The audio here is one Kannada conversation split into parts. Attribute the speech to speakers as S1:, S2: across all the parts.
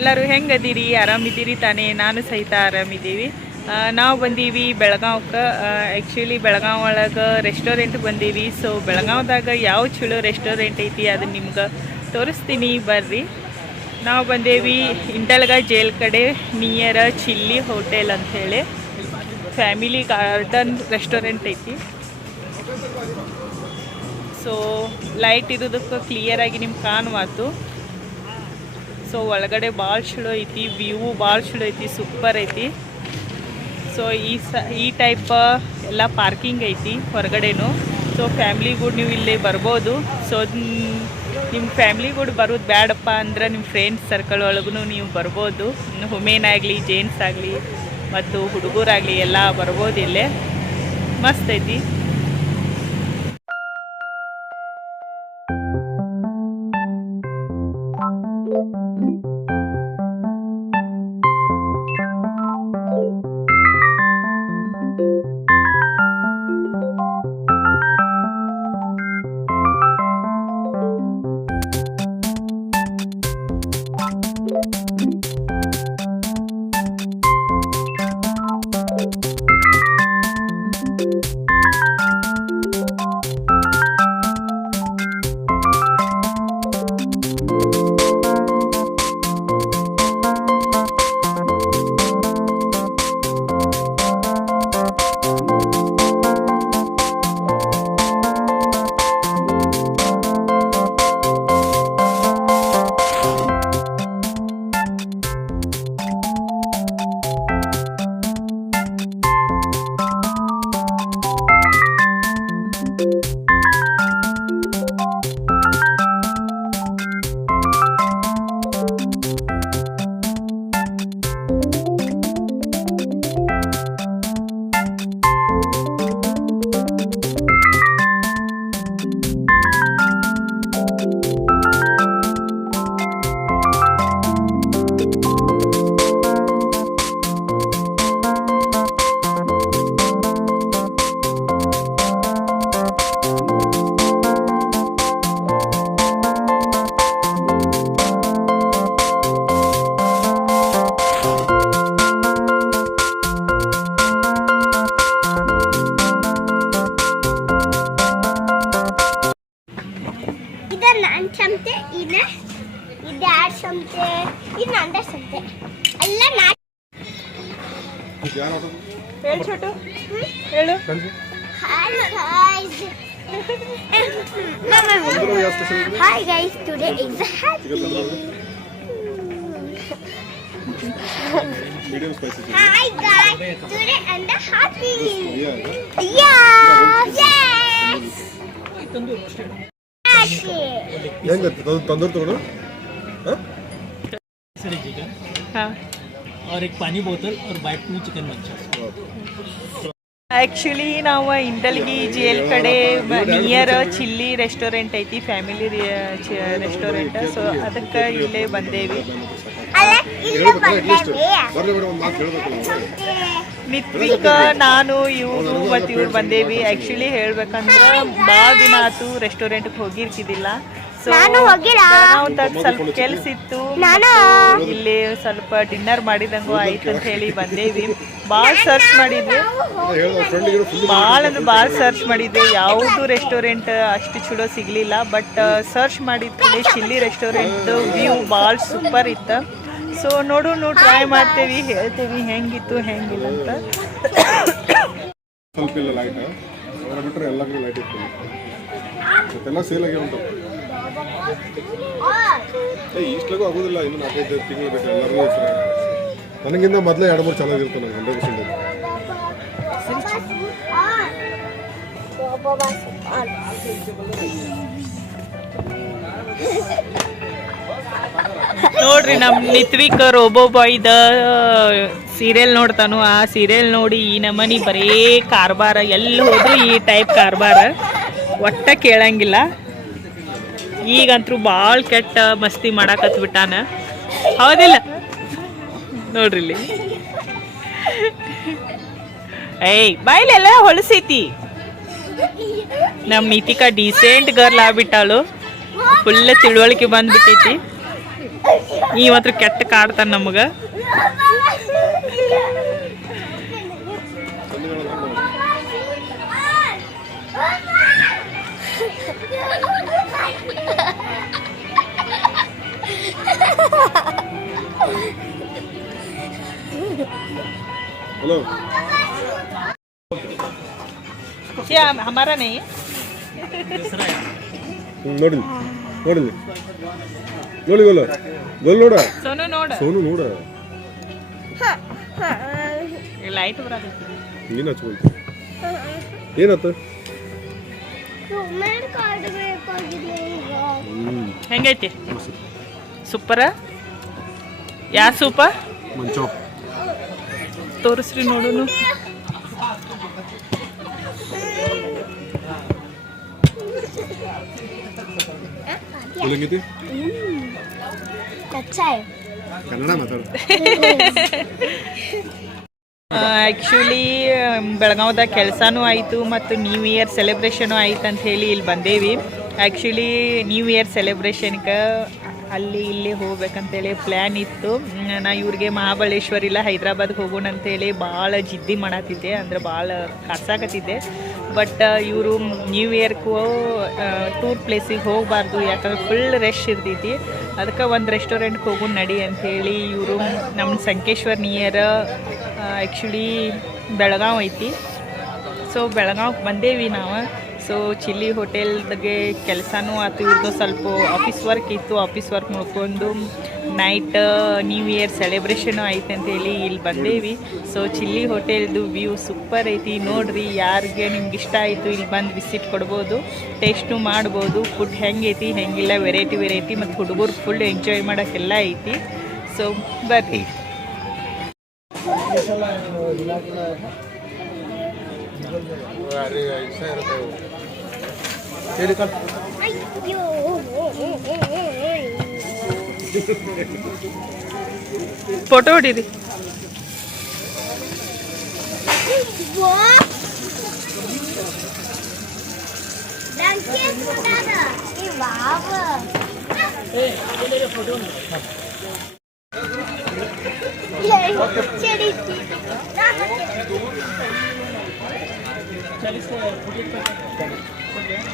S1: ಎಲ್ಲರೂ ಹೆಂಗದೀರಿ? ಆರಾಮಿದ್ದೀರಿ ತಾನೇ? ನಾನು ಸಹಿತ ಆರಾಮಿದ್ದೀವಿ. ನಾವು ಬಂದೀವಿ ಬೆಳಗಾವ್ಕ. ಆ್ಯಕ್ಚುಲಿ ಬೆಳಗಾವ್ ಒಳಗೆ ರೆಸ್ಟೋರೆಂಟ್ ಬಂದೀವಿ. ಸೊ ಬೆಳಗಾವ್ದಾಗ ಯಾವ ಚಲೋ ರೆಸ್ಟೋರೆಂಟ್ ಐತಿ ಅದು ನಿಮ್ಗೆ ತೋರಿಸ್ತೀನಿ. ಬರ್ರಿ. ನಾವು ಬಂದೇವಿ ಇಂಟಲ್ಗ ಜೇಲ್ ಕಡೆ ನಿಯರ ಚಿಲ್ಲಿ ಹೋಟೆಲ್ ಅಂಥೇಳಿ ಫ್ಯಾಮಿಲಿ ಗಾರ್ಡನ್ ರೆಸ್ಟೋರೆಂಟ್ ಐತಿ. ಸೊ ಲೈಟ್ ಇರೋದಕ್ಕೆ ಕ್ಲಿಯರಾಗಿ ನಿಮ್ಗೆ ಕಾಣುವಾತು. ಸೊ ಒಳಗಡೆ ಭಾಳ ಚಲೋ ಐತಿ ವ್ಯೂ ಭಾಳ ಚಲೋ ಐತಿ ಸೂಪರ್ ಐತಿ. ಸೊ ಈ ಸ, ಈ ಟೈಪ್ ಎಲ್ಲ ಪಾರ್ಕಿಂಗ್ ಐತಿ ಹೊರಗಡೆನೂ. ಸೊ ಫ್ಯಾಮ್ಲಿ ಕೂಡ ನೀವು ಇಲ್ಲಿ ಬರ್ಬೋದು. ಸೊ ನಿಮ್ಮ ಫ್ಯಾಮ್ಲಿ ಕೂಡ ಬರೋದು ಬೇಡಪ್ಪ ಅಂದ್ರೆ ನಿಮ್ಮ ಫ್ರೆಂಡ್ಸ್ ಸರ್ಕಲ್ ಒಳಗೂ ನೀವು ಬರ್ಬೋದು. ವುಮೆನ್ ಆಗಲಿ ಜೆಂಟ್ಸ್ ಆಗಲಿ, ಮತ್ತು ಹುಡುಗರಾಗಲಿ ಎಲ್ಲ ಬರ್ಬೋದು ಇಲ್ಲೇ. ಮಸ್ತ್ ಐತಿ.
S2: ಇದು ನನ್ನ ಚಮಚೆ ಇದು ಇದು ಎರಡು ಚಮಚೆ ಇದು ನಂದ ಚಮಚೆ ಎಲ್ಲ ನಾ
S1: ಹೇಳು ಚೋಟು ಹೇಳು
S2: hi guys hi guys today is happy
S3: medium spicy
S2: hi guys today and happy ಯಾ
S3: ಹೆಂಗ ತಂದೂರು ತಗೊಂಡು
S4: सर चिकन
S1: ಹಾಂ
S4: और एक पानी बोतल और बाइट में चिकन मंचूस
S1: ಆ್ಯಕ್ಚುಲಿ ನಾವು ಇಂದಲ್ಗಿ ಜೇಲ್ ಕಡೆ ನಿಯರ್ ಚಿಲ್ಲಿ ರೆಸ್ಟೋರೆಂಟ್ ಐತಿ ಫ್ಯಾಮಿಲಿ ರೆಸ್ಟೋರೆಂಟ್ ಸೊ ಅದಕ್ಕೆ ಇಲ್ಲೇ ಬಂದೇವಿ
S2: ಅಲ್ಲ ಇಲ್ಲ
S3: ಅಟ್ಲೀಸ್ಟ್
S2: ಬಂದವೆ
S3: ಬರ್ಲಿ ಮೇಡಮ್ ಒಂದು ಮಾತು ಹೇಳ್ಬೇಕು
S1: ನಿತ್ವಿಕ ನಾನು ಇವರು ಮತ್ತು ಇವ್ರು ಬಂದೇವಿ ಆ್ಯಕ್ಚುಲಿ ಹೇಳ್ಬೇಕಂದ್ರೆ ಭಾಳ ದಿನ ಆತು ರೆಸ್ಟೋರೆಂಟ್ಗೆ ಹೋಗಿರ್ತಿದ್ದಿಲ್ಲ ಸೊ
S2: ನಾನು ಹೋಗಿಲ್ಲ.
S1: ಸ್ವಲ್ಪ ಕೆಲ್ಸ ಇತ್ತು
S2: ನಾನು?
S1: ಇಲ್ಲಿ ಸ್ವಲ್ಪ ಡಿನ್ನರ್ ಮಾಡಿದಂಗು ಆಯ್ತು ಅಂತ ಹೇಳಿ ಬಂದೇವಿ. ಭಾಳ ಸರ್ಚ್ ಮಾಡಿದ್ವಿ. ಭಾಳ ಅಂದ್ರೆ ಭಾಳ ಸರ್ಚ್ ಮಾಡಿದ್ವಿ. ಯಾವುದು ರೆಸ್ಟೋರೆಂಟ್ ಅಷ್ಟು ಚಲೋ ಸಿಗಲಿಲ್ಲ ಬಟ್ ಸರ್ಚ್ ಮಾಡಿದ ಕೂಡಲೇ ಚಿಲ್ಲಿ ರೆಸ್ಟೋರೆಂಟ್ ವ್ಯೂ ಭಾಳ ಸೂಪರ್ ಇತ್ತು. ಸೊ ನೋಡು ನಾವು ಟ್ರೈ ಮಾಡ್ತೇವಿ ಹೇಳ್ತೇವಿ ಹೆಂಗಿತ್ತು ಹೆಂಗಿಲ್ಲ ಅಂತ.
S3: ಸ್ವಲ್ಪ ಇಲ್ಲ ಲೈಟ್ ಅವ್ರ ಬಿಟ್ಟರೆ ಎಲ್ಲ ಲೈಟ್ ಇತ್ತು. ಮತ್ತೆಲ್ಲ ಸೇಲ್ ಆಗಿ ಉಂಟು. ಏ ಇಷ್ಟಲಾಗೂ ಆಗೋದಿಲ್ಲ. ಇನ್ನು ನಾಲ್ಕೈದು ತಿಂಗಳು ಬೇಕು. ಎಲ್ಲರಿಗೂ ನನಗಿಂತ ಮೊದಲೇ ಎರಡು ಮೂರು ಚೆನ್ನಾಗಿರುತ್ತೆ ನಂಗೆ ಹಂಡ್ರೆಡ್ ಪರ್ಸೆಂಟ್
S1: ನೋಡ್ರಿ ನಮ್ ನಿತ್ವಿಕ್ ರೋಬೋ ದ ಸೀರಿಯಲ್ ನೋಡ್ತಾನು. ಆ ಸೀರಿಯಲ್ ನೋಡಿ ಈ ನಮನಿ ಬರೀ ಕಾರ್ಬಾರ. ಎಲ್ಲಿ ಹೋದ್ರು ಈ ಟೈಪ್ ಕಾರ್ಬಾರ. ಒಟ್ಟ ಕೇಳಂಗಿಲ್ಲ. ಈಗಂತೂ ಭಾಳ ಕೆಟ್ಟ ಮಸ್ತಿ ಮಾಡಾಕತ್ ಬಿಟ್ಟಾನ. ಹೌದಿಲ್ಲ? ನೋಡ್ರಿ ಇಲ್ಲಿ. ಏಯ್, ಬಾಯ್ಲೆಲ್ಲ ಹೊಲಸೈತಿ. ನಮ್ಮ ಮಿತಿಕಾ ಡೀಸೆಂಟ್ ಗರ್ಲ್ ಆಗ್ಬಿಟ್ಟಾಳು. ಫುಲ್ ತಿಳುವಳಿಕೆ ಬಂದ್ಬಿಟ್ಟೈತಿ. ನೀವತ್ರ ಕೆಟ್ಟ ಕಾಡ್ತಾನ ನಮಗೆ.
S3: ಹಲೋ
S1: ಯಾ ಹಮಾರಾ ನೈ
S4: दूसरा है
S3: ಹ್ಞೂ ನೋಡಿ ನೋಡಿ ನೋಡಿ ಗೋಲ ಗೋಲ್ ನೋಡ
S1: ಸೋನು ನೋಡ
S3: ಸೋನು ನೋಡ
S1: ಲೈಟ್ ಬರತೈತಿ
S3: ಏನು ಹಚ್ಕೊಂತ ಏನಾತ
S2: ಸುಮ್ಮನೆ ಕಾರ್ಡ್ ಬೇಕಾಗಿದೆ ಈಗ
S3: ಹ್ಞೂ
S1: ಹೆಂಗೈತಿ ಸೂಪರ? ಯಾ ಸೂಪ?
S3: ಮಂಚೋ.
S1: ತೋರಿಸ್ರಿ ನೋಡುನು.
S3: ಬೆಳಗಾವದ
S1: ಆ್ಯಕ್ಚುಲಿ ಬೆಳಗಾವ್ದಾಗ ಕೆಲಸನೂ ಆಯಿತು ಮತ್ತು ನ್ಯೂ ಇಯರ್ ಸೆಲೆಬ್ರೇಷನು ಆಯ್ತು ಅಂತ ಹೇಳಿ ಇಲ್ಲಿ ಬಂದೇವಿ. ಆ್ಯಕ್ಚುಲಿ ನ್ಯೂ ಇಯರ್ ಸೆಲೆಬ್ರೇಷನ್ಗೆ ಅಲ್ಲಿ ಇಲ್ಲಿ ಹೋಗ್ಬೇಕಂತೇಳಿ ಪ್ಲ್ಯಾನ್ ಇತ್ತು. ನಾ ಇವ್ರಿಗೆ ಮಹಾಬಳೇಶ್ವರ ಇಲ್ಲ ಹೈದ್ರಾಬಾದ್ಗೆ ಹೋಗೋಣ ಅಂತೇಳಿ ಭಾಳ ಜಿದ್ದಿ ಮಾಡತ್ತಿದ್ದೆ ಅಂದ್ರೆ ಭಾಳ ಕಾಡ್ಸಾಕತ್ತಿದ್ದೆ ಬಟ್ ಇವರು ನ್ಯೂ ಇಯರ್ಗೂ ಟೂರ್ ಪ್ಲೇಸಿಗೆ ಹೋಗಬಾರ್ದು, ಯಾಕಂದ್ರೆ ಫುಲ್ ರಶ್ ಇರ್ತೈತಿ. ಅದಕ್ಕೆ ಒಂದು ರೆಸ್ಟೋರೆಂಟ್ಗೆ ಹೋಗೋಣ ನಡಿ ಅಂಥೇಳಿ ಇವರು ನಮ್ಮ ಸಂಕೇಶ್ವರ್ ನಿಯರ್ ಆ್ಯಕ್ಚುಲಿ ಬೆಳಗಾವ್ ಐತಿ. ಸೊ ಬೆಳಗಾವ್ಗೆ ಬಂದೇವಿ ನಾವು. ಸೊ ಚಿಲ್ಲಿ ಹೋಟೆಲ್ದಾಗೆ ಕೆಲಸನೂ ಆಯ್ತು ಇವ್ರದ್ದು ಸ್ವಲ್ಪ ಆಫೀಸ್ ವರ್ಕ್ ಇತ್ತು ಆಫೀಸ್ ವರ್ಕ್ ನೋಡ್ಕೊಂಡು ನೈಟ್ ನ್ಯೂ ಇಯರ್ ಸೆಲೆಬ್ರೇಷನು ಐತೆ ಅಂತೇಳಿ ಇಲ್ಲಿ ಬಂದೇವಿ ಸೊ ಚಿಲ್ಲಿ ಹೋಟೆಲ್ದು ವ್ಯೂ ಸೂಪರ್ ಐತಿ ನೋಡ್ರಿ ಯಾರಿಗೆ ನಿಮ್ಗೆ ಇಷ್ಟ ಆಯಿತು ಇಲ್ಲಿ ಬಂದು ವಿಸಿಟ್ ಕೊಡ್ಬೋದು ಟೇಸ್ಟು ಮಾಡ್ಬೋದು ಫುಡ್ ಹೆಂಗೈತಿ ಹೆಂಗಿಲ್ಲ ವೆರೈಟಿ ವೆರೈಟಿ ಮತ್ತು ಹುಡುಗರು ಫುಲ್ ಎಂಜಾಯ್ ಮಾಡೋಕ್ಕೆಲ್ಲ ಐತಿ ಸೊ ಬರ್ರಿ ಅರೆ
S2: Delikal. Ayyo. ఫోటో ఇది చలిస్తే ಚಡಿ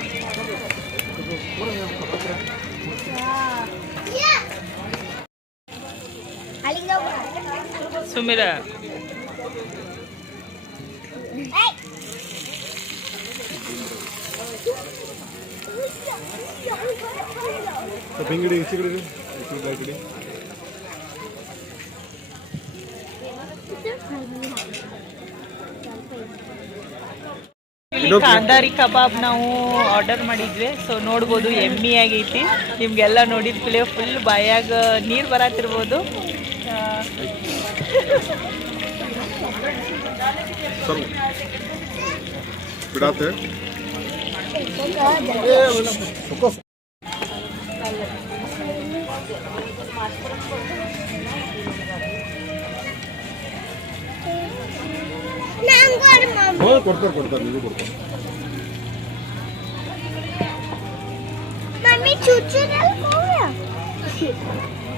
S2: ಅಲ್ಲಿಂದ
S1: ಸುಮಿರ
S3: ಸ್ವಲ್ಪ ಹಿಂಗಡಿ ಈಚೆ ಕಡೆ ಇರು. ಈಚೆ ಕಡೆ, ಆ ಕಡೆ.
S1: ಕಾಂದಾರಿ ಕಬಾಬ್ ನಾವು ಆರ್ಡರ್ ಮಾಡಿದ್ವಿ. ಸೊ ನೋಡ್ಬೋದು ಎಮ್ಮಿ ಆಗೈತಿ. ನಿಮ್ಗೆಲ್ಲ ನೋಡಿದ ಕೂಡಲೇ ಫುಲ್ ಬಾಯಾಗ ನೀರು ಬರತ್ತಿರ್ಬೋದು
S3: ಸರ್ವ್ ಬಿಡಾತೆ
S2: ನಂಗೋಡ್ ಮಮ್ಮಿ
S3: ಹ್ಞೂ ಕೊಡ್ತಾರೆ ಕೊಡ್ತಾರೆ ನೀವು ಕೊಡ್ತಾರೆ
S2: ಮಮ್ಮಿ ಚುಚ್ಚುದಲ್ಲಿ ಹೋಗ್ಯ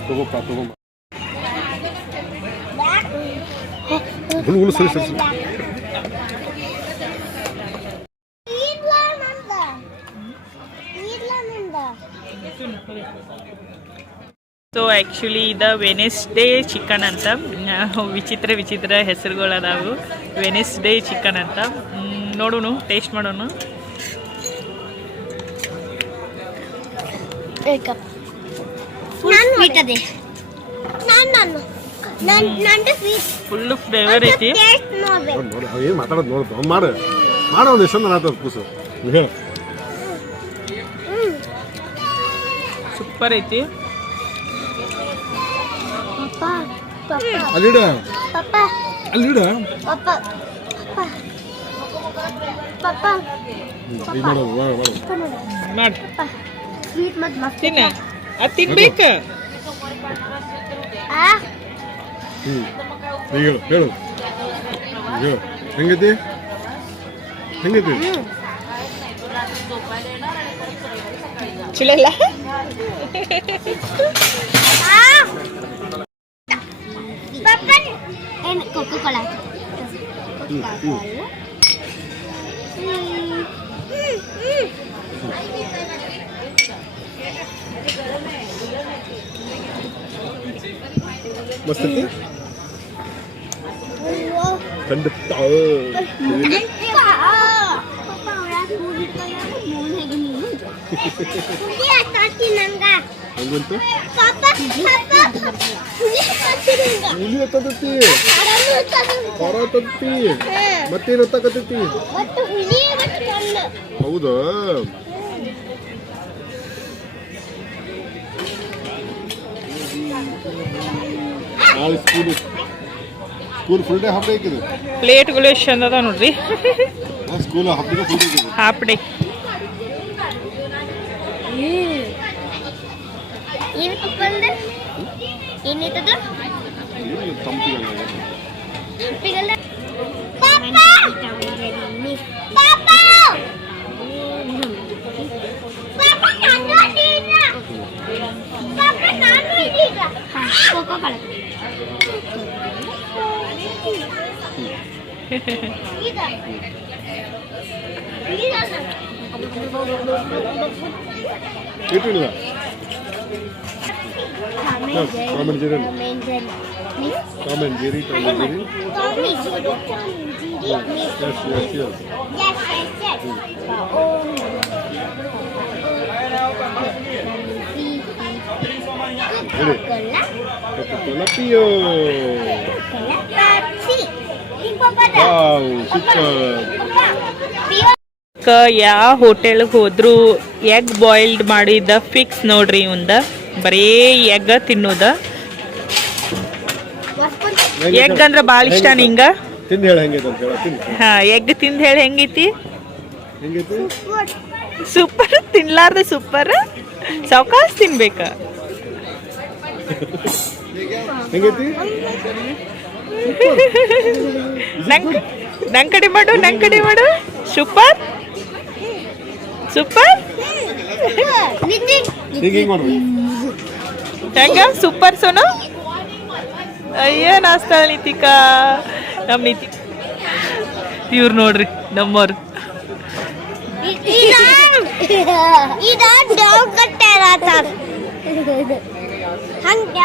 S3: ತಗೋಪ್ಪ ತಗೊಂಬ ಹುಳು ಹುಳು ಸರಿ ಸರಿ
S1: ಸೊ ಆ್ಯಕ್ಚುಲಿ ಇದ ವೆನೆಸ್ಡೇ ಚಿಕನ್ ಅಂತ ವಿಚಿತ್ರ ವಿಚಿತ್ರ ಹೆಸರುಗಳದಾವು. ವೆನೆಸ್ಡೇ ಚಿಕನ್ ಅಂತ ನೋಡೋಣ ಟೇಸ್ಟ್ ಮಾಡೋಣ
S2: ನಾನು ಸ್ವೀಟ್ ಅದೇ. ನಾನು ನಾನು ನನ್. ನಂದು
S1: ಫುಲ್ಲು ಫ್ಲೇವರ್ ಐತಿ.
S2: ಟೇಸ್ಟ್ ನೋಡ್ಬೇಕು
S3: ನೋಡಿ ನೋಡಿ ಏನು ಮಾತಾಡೋದು ನೋಡ್ತು ಮಾಡು. ಮಾಡೋ ಒಂದು ಎಷ್ಟೊಂದು ಕೂಸು.
S1: ಸೂಪರ್ ಐತಿ.
S2: ಮತ್ತು ಅಲ್ಲಿಡ.
S1: ತಿನ್ನ. ಅದು ತಿನ್ಬೇಕ.
S3: ಹೇಳು ಹೇಳು. ಹೆಂಗೈತಿ? ಹೆಂಗೈತಿ?
S1: ಚಿಲಲ್ಲ
S2: ಆ ಏನು ಕೊಕ್ಕೋ ಕೋಲಾ
S3: ಹ್ಮ್, ಹ್ಮ್. ಮಸ್ತ್ ಐತಿ ಖಂಡಿತ ಹಂಗಂತ? ಹುಲಿ ಹತ್ತತೈತಿ ಹೊರ ಹತ್ತತಿ ಮತ್ತೇನು ಹತ್ತಕತ್ತೈತಿ? ಹೌದಾ? ನಾಳೆ school school full day half day
S1: ಪ್ಲೇಟ್ಗಳು ಎಷ್ಟು ಚಂದ ಅದಾವ ನೋಡ್ರಿ.
S3: School half day full
S1: day half
S2: day
S3: ಏನು ತಂಪಿಗೆ
S2: ಪಿಗಲ್ಲ ಪಾಪಾ ಪಾಪಾ ಪಾಪಾ ನಾನು ಅಡ್ಡಿಲ್ಲ ಪಾಪಾ ನಾನು ಅಡ್ಡಿಲ್ಲ ಕೋಕೋ ಕೋಲಾ ಈಗ ಈಗ
S3: બસ Tom and Jerry Tom and Jerry Tom and Jerry yes yes yes Coca-Cola. Pio. Coca-Cola Pepsi. Wow, super.
S1: ಕ ಯಾವ ಹೋಟೆಲ್ಗೆ ಹೋದ್ರು ಎಗ್ ಬಾಯ್ಲ್ಡ್ ಮಾಡಿದ ಫಿಕ್ಸ್ ನೋಡ್ರಿ ಇವಂದ. ಬರೀ ಎಗ್ ತಿನ್ನೋದ. ಎಗ್ ಅಂದ್ರೆ ಭಾಳ ಇಷ್ಟ ನಿಂಗ? ಹಾ ಎಗ್ ತಿಂದು ಹೇಳಿ ಹೆಂಗೈತಿ? ಸೂಪರ್ ತಿನ್ಲಾರ್ದ ಸೂಪರ್ ಸಾವಕಾಶ ತಿನ್ಬೇಕ. ನಂಗ್ ಕಡೆ ಮಾಡು ನಂಗ್ ಕಡೆ ಮಾಡು. ಸೂಪರ್ ಸೂಪರ್
S3: ಹಿಂಗೆ?
S1: ಸೂಪರ್ ಸೋನು? ಅಯ್ಯೋ ನಾಸ್ತಾ ನಿತಿಕಾ ನಮ್ ನಿತಿ ಇವ್ರು ನೋಡ್ರಿ ನಮ್ಮವ್ರು.
S2: ಹಂಗ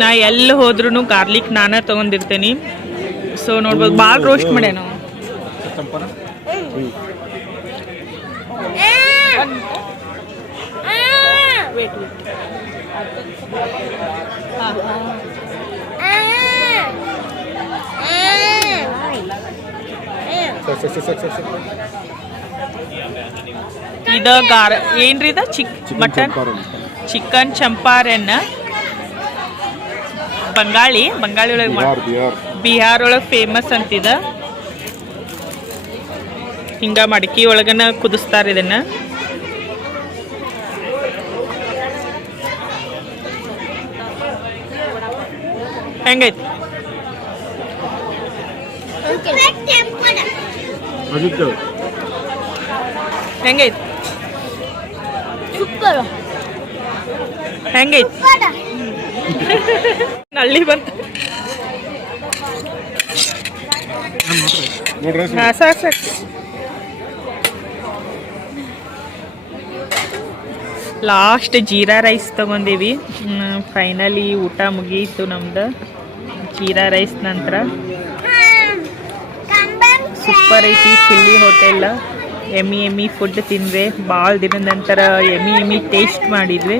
S1: ನಾ ಎಲ್ಲಿ ಹೋದ್ರೂ ಗಾರ್ಲಿಕ್ ನಾನೇ ತಗೊಂಡಿರ್ತೇನೆ. ಸೊ ನೋಡ್ಬೋದು ಭಾಳ ರೋಸ್ಟ್ ಮಾಡ್ಯಾನ ಇದ ಗಾರ ಏನ್ರಿ ಇದ? Chick mutton? Chicken Champaran Bengali Bengali ಒಳಗೆ
S3: ಬಿಹಾರ್
S1: ಒಳಗೆ ಫೇಮಸ್ ಅಂತಿದ. ಹಿಂಗ ಮಡಕಿ ಒಳಗನ ಕುದಿಸ್ತಾರ ಇದನ್ನ. ಹೆಂಗೈತಿ? ಹೆಂಗೈತಿ? ಹೆಂಗೈತಿ? ನಳ್ಳಿ ಬಂತು ಸಾಕು ಲಾಸ್ಟ್ ಜೀರಾ ರೈಸ್ ತಗೊಂಡೀವಿ. ಫೈನಲಿ ಊಟ ಮುಗೀತು ನಮ್ದು. ಜೀರಾ ರೈಸ್ ನಂತರ. ಸೂಪರ್ ಐತಿ ಚಿಲ್ಲಿ ಹೋಟೆಲ್ ಎಮ್ಮಿ ಎಮ್ಮಿ ಫುಡ್ ತಿಂದ್ವಿ. ಭಾಳ ದಿನದ ನಂತರ ಎಮ್ಮಿ ಎಮ್ಮಿ ಟೇಸ್ಟ್ ಮಾಡಿದ್ವಿ.